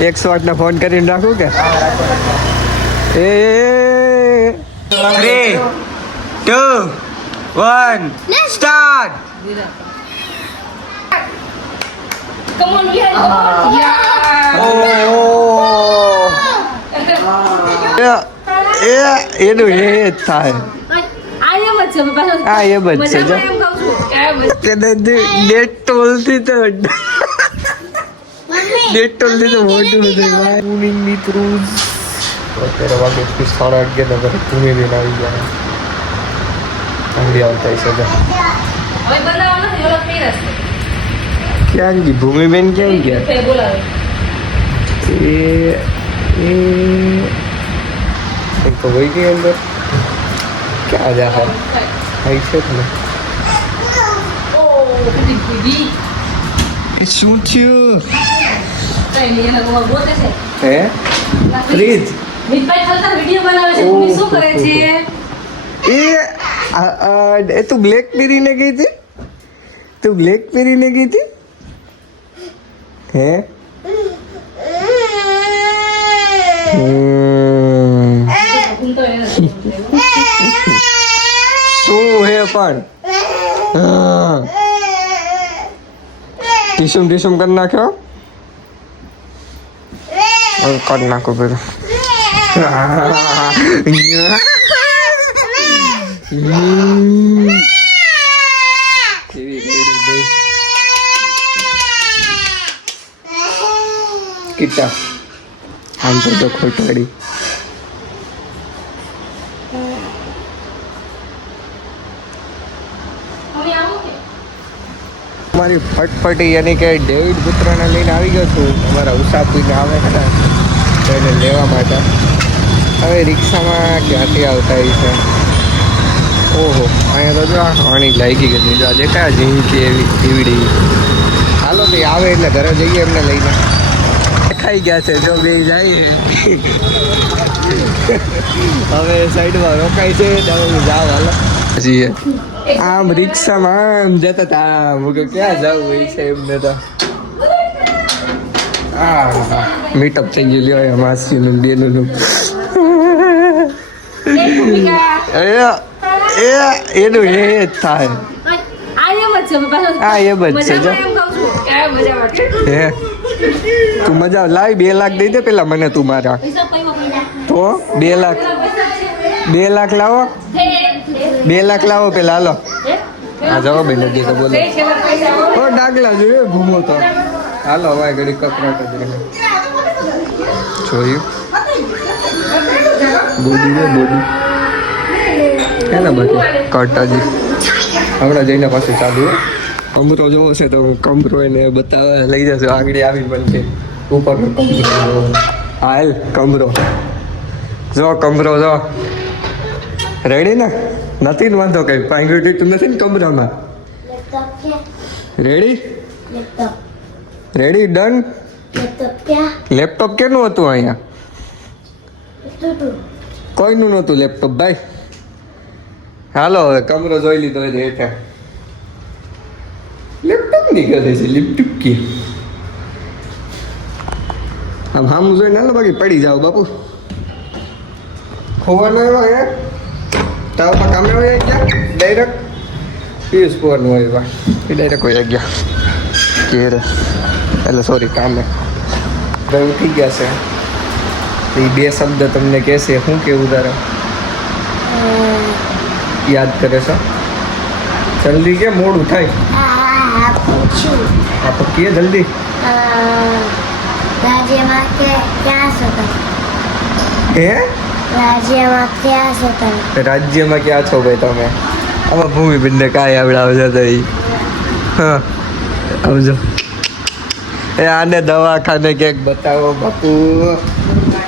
108 ને ફોન કરીને રાખું કે એ 3 2 1 સ્ટાર્ટ. Come on, yeah. એનું એ જ થાય. હા એ બચ છે જો ડેટોલથી તો ડેટોલથી તો મોટું બધું મૂવિંગની ક્રૂઝ. અત્યારે વાગે 11:30 ને ઘરે ઘૂમી લઈને આવી ગયા. અંગડી આવતા છે ક્યાં ગઈ ભૂમિબેન? ક્યાં ગયા? એ તો વહી ગઈ અંદર. ક્યાં જા હે આઈ છે ને શું થયું? હે ફ્રીજ એ તું બ્લેક પહેરીને ગઈ હતી? તું બ્લેક પહેરીને ગઈ હતી? હે શું હે પણ ટીસુમ ટીસુમ કરી નાખ્યો. કરી નાખો પેલું કિટા આમ તો ખોટાડી. મારી ફટફટી યાની કે ડેવિડ પુત્રને લઈને આવી ગયો છું. અમારા ઉષાપીને આવે છે તો એને લેવા માટે. હવે રિક્ષામાં ક્યાંથી આવતા છે? ઓહો અહીંયા તો જો આણી લાગી ગઈ. જો આજે કયા જીંકી એવી એવડી. હાલો તો આવે એટલે ઘરે જઈએ એમને લઈને. ખાઈ ગયા છે જો બે જાય. હવે સાઈડમાં રોકાય છે. જાવ હાલો જઈએ. આમ રિક્ષામાં આમ જતા હતા. આમ ક્યાં જવું હોય છે એમને તો. મીટઅપ થઈ ગયું. લ્યો માસીનું બેનું એનું એ જ થાય. હા એ બચ છે જો હે તું મજા લાવી. 2 લાખ દઈ દે પેલા મને તું મારા. તો 2 લાખ 2 લાખ લાવો. 2 લાખ લાવો પેલા. હાલો હા જવાબ એ નથી તો બોલો. ઓ ડાગલા જોઈએ ઘૂમો તો. હાલો હવે ઘડી કકરાટ જ રહે. જોયું બોડી ને બોડી હે ને બાકી કટાજી. હમણાં જઈને પાછું ચાલુ. કમરો જોવો છે તો કમરો એને બતાવે લઈ જશે. આગળ આવી પણ છે ઉપર કમરો. હા હેલ કમરો જો કમરો જો રેડી ને નથી ને વાંધો કઈ પાંગડી તું નથી ને કમરામાં. Ready ready done. લેપટોપ કેનું હતું અહીંયા? કોઈનું નહોતું લેપટોપ ભાઈ. હાલો હવે કમરો જોઈ લીધો હોય હેઠા. લેપટોપ નીકળે છે લેપટોપ કે આમ હામ જોઈને હાલો બાકી પડી જાઓ બાપુ. ખોવાનો એવા હે તાવમાં કામે હોય ગયા ડાયરેક્ટ પીએસ ફોરનું હોય બા એ ડાયરેક્ટ હોય ગયા ઘેરે. એટલે સોરી કામે ભાઈ ઉઠી ગયા છે. એ 2 શબ્દ તમને કહેશે. શું કેવું તારે? યાદ કરે છે જલ્દી કે મોડું થાય? હા તો કે જલ્દી. રાજ્યમાં ક્યાં છો તમે? હે રાજ્યમાં ક્યાં છો તમે? રાજ્યમાં ક્યાં છો ભાઈ તમે? આમાં ભૂમિબેનને કાંઈ આવડાવજો તો હા આવજો. એ આને દવાખાને ક્યાંક બતાવો બાપુ.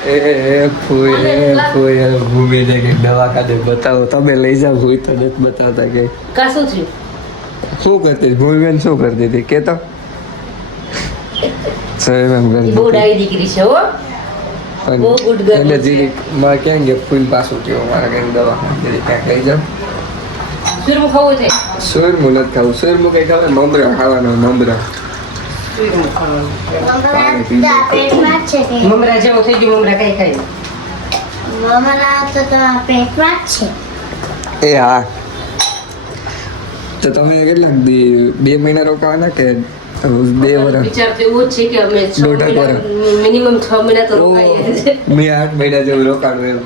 એ ફૂઈ ભૂમિને ક્યાંક દવાખાને બતાવો. તમે લઈ જાઓ. ભૂઈ તો નથી બતાવતા કે શું થયું? શું કરતી હતી ભૂમિબેન? શું કરતી હતી કે તો બહુ ડાવી દીકરી છે હો. બહુ ગુડ ગર્લ એને જીરી મારે ક્યાં ગયા ફૂલ પાછું થયો. મારે કંઈક દવાખાને ક્યાંક લઈ જાઓ. સુરમું ખાવું છે? સુરમું નથી ખાવું. સુરમું કંઈ ખાવે મમરા ખાવાનો. મમરા પેટમાં છે કે મમરા જેવું થઈ ગયું મમરા કઈ ખાઈ મમરા તો તમારા પેટમાં જ છે. એ હા તો તમે કેટલા 2 મહિના રોકાવાના કે 2 વર્ષ વિચાર તો એવો જ છે કે અમે દોઢ વર્ષ. મિનિમમ 6 મહિના તો રોકાઈએ છે. મેં 8 મહિના જેવું રોકાણું એમ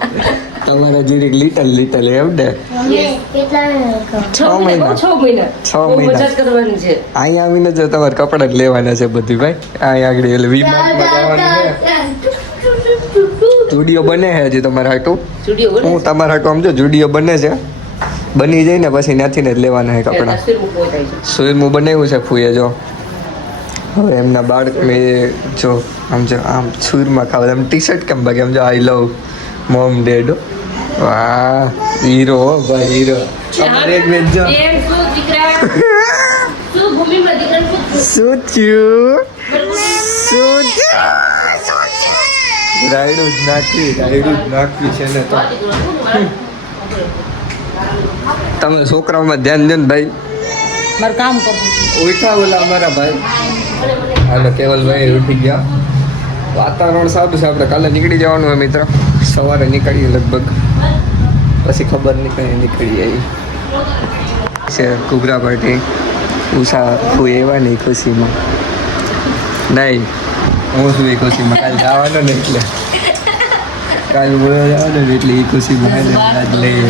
તમારા જીરીક લીટલ એમ ને મમ્મી કેટલા લોકો 6 મહિના 6 મહિના 6 બહુ મહિના. મજા જ કરવાની છે. અહીંયા આવીને જો તમારે કપડાં જ લેવાના છે બધી ભાઈ અહીંયા આગળ એટલે વિમાનમાં જવાનું છે જુડિયો બને છે હજી તમારા હાટું સ્ટુડિયો બોલે હું તમારા હાટું આમ જો જુડિયો બને છે બની જાય ને પછી ત્યાંથી ને જ લેવાના છે કપડાં તસવીર મૂકવો થાય છે. સુરમું બનાવ્યું છે ફૂએ જો હવે એમના બાળક મેં જો આમ સુરમાં ખાવા આમ ટી શર્ટ કેમ ભાગે આમ જો આઈ લવ મોમ ડેડ વાહ હીરો હો ભાઈ હીરો અમારે એક બેન જો એમ શું દીકરા શું ભૂમિમાં દીકરા શું થયું રાયડું જ નાખ્યું છે ને તો તમે છોકરાઓમાં ધ્યાન દો ને ભાઈ મારું કામ કરું ઉઠા ઓલા અમારા ભાઈ હાલો કેવલભાઈ ઉઠી ગયા વાતાવરણ સારું છે આપણે કાલે નીકળી જવાનું હોય મિત્ર સવારે નીકળીએ લગભગ પછી ખબર નહીં કઈ નીકળી આવી છે કુબરા પાર્ટી ઉષા કોઈ એવા નહીં ખુશીમાં નહીં હું શું એ ખુશીમાં કાલે જવાનો ને એટલે કાલે બોલવા જવાનું ને એટલે એ ખુશીમાં આજ લઈ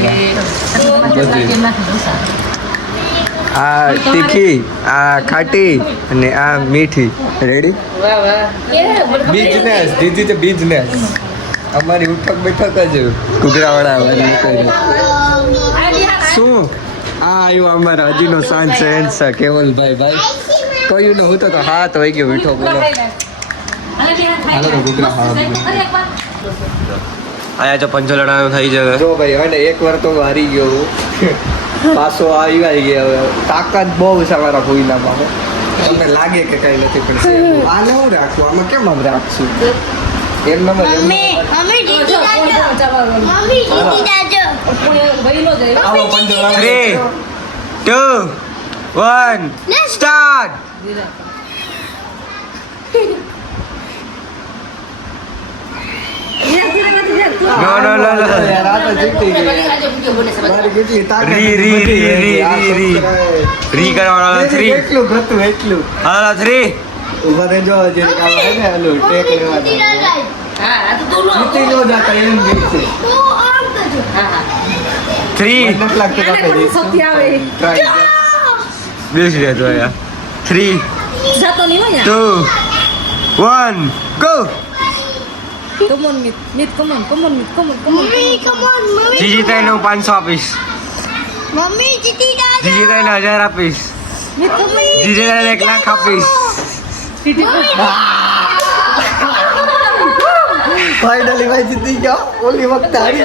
બધું આ તીખી આ ખાટી અને આ મીઠી રેડી વાહ વાહ બિઝનેસ દીધી તો બિઝનેસ અમારી ઉઠક બેઠક જ ઘૂઘરાવાળા વાળી શું આ આવ્યો અમારા હજીનો સાંજ સેન્ડ છે કેવલભાઈ ભાઈ કહ્યું ને હું તો 7 વાગ્યો બેઠો બોલો હાલો તો ઘૂઘરા ખાવા આયા જો પંચો લડાનો થઈ જાય જો ભાઈ અને એકવાર તો હું હારી ગયો હું. પાછો આવી ગયો હવે તાકાત બહુ છે મારા ભૂઈલામાં તમને લાગે કે કઈ નથી પણ છે. આને હું રાખવું આમાં કેમ આમ રાખશું એમ નંબર મમ્મી જીતી જાજો મમ્મી જીતી જાજો આવો પંજો 3 2 1 સ્ટાર્ટ નો યાર આ તો જીતી ગઈ મારી કેટલી તાકાત રી, રી, રી, રી, રી, રી. રી કરવાનો 3 એટલું ઘટતું એટલું હાલો 3 ઉભા થઈ જો જે કામ આવે ને હાલો ટેક લેવા જાય. હા આ તો દોડો જીતી નો જાતા એમ ગઈ છે તું આમ કરજો હા હા 3 નથી લાગતું કે આપણે સૌથી આવે. Try. બેસી રહેતો યાર 3 જાતો નહીં હોય 2 1 go come on meet come on મમ્મી કમ ઓન મમ્મી જીજી તને હું 500 આપીશ મમ્મી જીતી જાજો જીજી તને 1000 આપીશ જીજી તને 1 લાખ આપીશ ફાઇનલી ભાઈ જીતી ગયો ઓલી વખતે હારી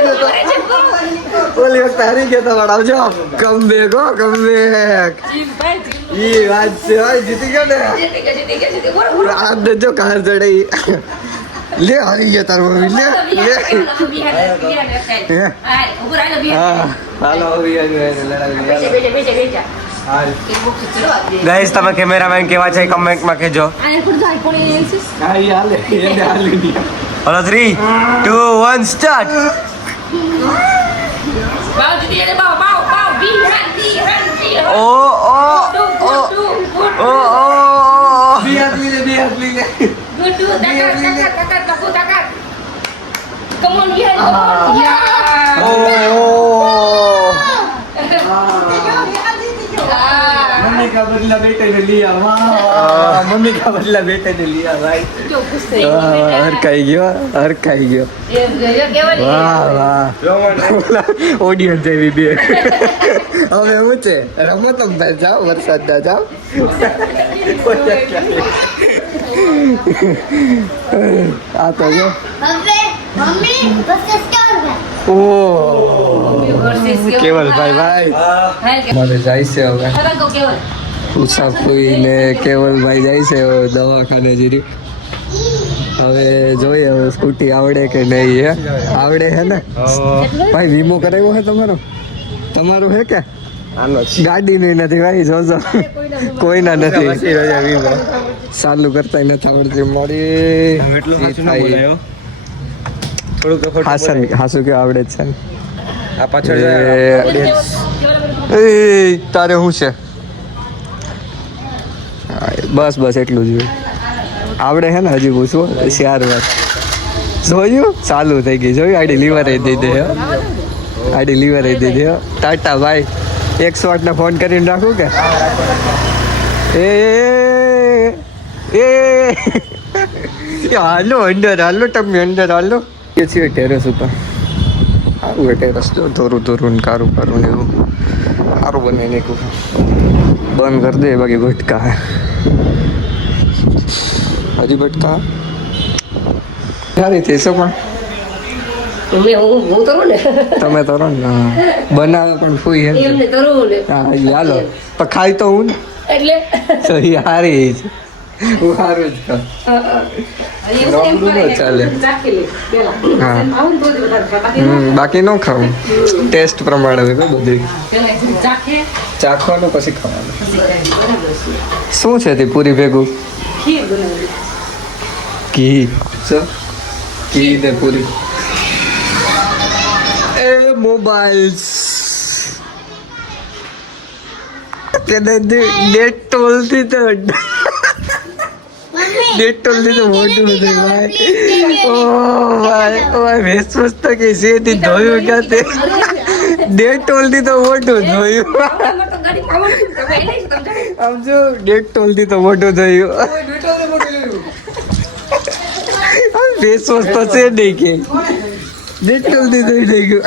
ગયો તો આવજો કમબેક હો કમબેક ઈ વાત છે ભાઈ જીતી ગયો ને આ દેજો કાર ચડે લે હારી ગયા તાર મમ્મી લે હા હાલો હવે લડાવી હાલ ગાઈસ તમે કેમેરામેન કેવા છે કમેન્ટમાં કહેજો હા ઈ હાલે એને હાલી દી હાલો 3 2 1 સ્ટાર્ટ ઓ ઓ ઓ બી હાથ લે मम्मी का बदला बेटे ने लिया वाह मम्मी का बदला बेटे ने लिया भाई हर खाई गयो वाह वाह ઓડિયન્સ જેવી બે હવે હું છે રમો તમે ભાઈ જાઓ વરસાદ ના જાઓ આ તો જો હવે મમ્મી બસ કર ઓ કેવલભાઈ ભાઈ મારે જાય છે હવે મુસાફરી ને કેવલભાઈ જાય છે હવે દવાખાને જીરી હવે જોઈએ હવે સ્કૂટી આવડે કે નહીં હે આવડે હે ને ભાઈ વીમો કરાવ્યો હે તમારું હે કે ગાડી નું નથી ભાઈ જોજો કોઈના નથી ચાલુ કરતા નથી આવડતી મારી એટલું સાચું ના બોલાયો થોડુંક effort હાસન હાસુ કે આવડે જ છે ને આ પાછળ એ તારે શું છે બસ બસ એટલું જ આવડે છે ને હજી પૂછવું 4 વાર જોયું ચાલુ થઈ ગઈ જોયું આડી લીવર દઈ દે આડી લીવર દઈ દે ટાટા ભાઈ 108 ને ફોન કરીને રાખું કે એ હાલો અંદર હાલો તમે અંદર હાલો કે છીએ ટેરેસ ઉપર સારું એ ટેરેસ જો ધોરું ને કારું ને એવું સારું બને ને બંધ કરી દે બાકી ભટકા હજી ભટકા સારી થઈ છે પણ હું તરું ને તમે તરો ને બનાવે પણ ફૂઈ એમ એમને તરું ને હા હાલો પણ ખાઈ તો હું ને એટલે તો એ હારી છે હું સારું જ ખાઉં રોકડું ન ચાલે હા બાકી ન ખાવું ટેસ્ટ પ્રમાણે હોય બધું ચાખવાનું પછી ખાવાનું શું છે તે પૂરી ભેગું ઘી છે ઘી ને પૂરી એ મોબાઈલ તેને ડેટોલ થી તો ડેટોલ થી તો મોટું હતું ભાઈ ઓ ભાઈ વેસ મસ્ત કે છે તે ધોયું ક્યાં તે ડેટોલ થી તો મોટું ધોયું આમ જો ડેટોલ થી તો મોટું થયું વેસ મસ્ત છે નહીં કે ડેટોલ થી ધોઈ થઈ ગયું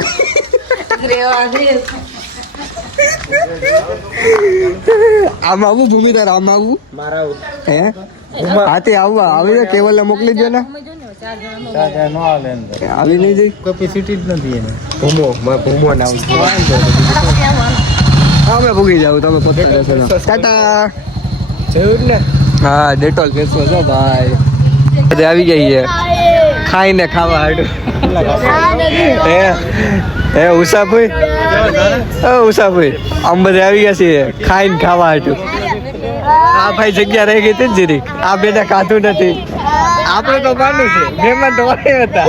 આમ આવું ભૂમિ તાર આમ આવું હે હા તે આવવા આવી કેવલ મોકલી દો ને આવી નહીં જઈ કેપેસિટી જ નથી એને ભૂમો ના હા મેં ભૂગી જાઉં તમે પોતે ટાટા જોયું ને હા ડેટોલ ફેસ વોશ હો ભાઈ બધે આવી ગઈ છે ખાઈને ખાવા હાડું હે ઉષાભાઈ આમ બધે આવી ગયા છીએ ખાઈને ખાવા હાટું આ ભાઈ જગ્યા રહી ગઈ હતી જીરી આ બેને ખાધું નથી આપણે તો માનું છે મહેમાન તો વારે હતા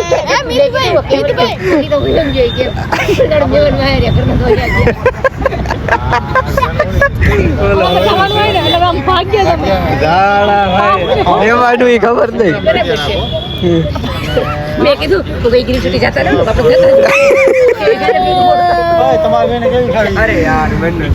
એ ખબર નહીં મેં કીધું તું ગઈ ગીરી છૂટી જતા રહો બાપા જતા તમારે કેવી ખાવી અરે યાર મને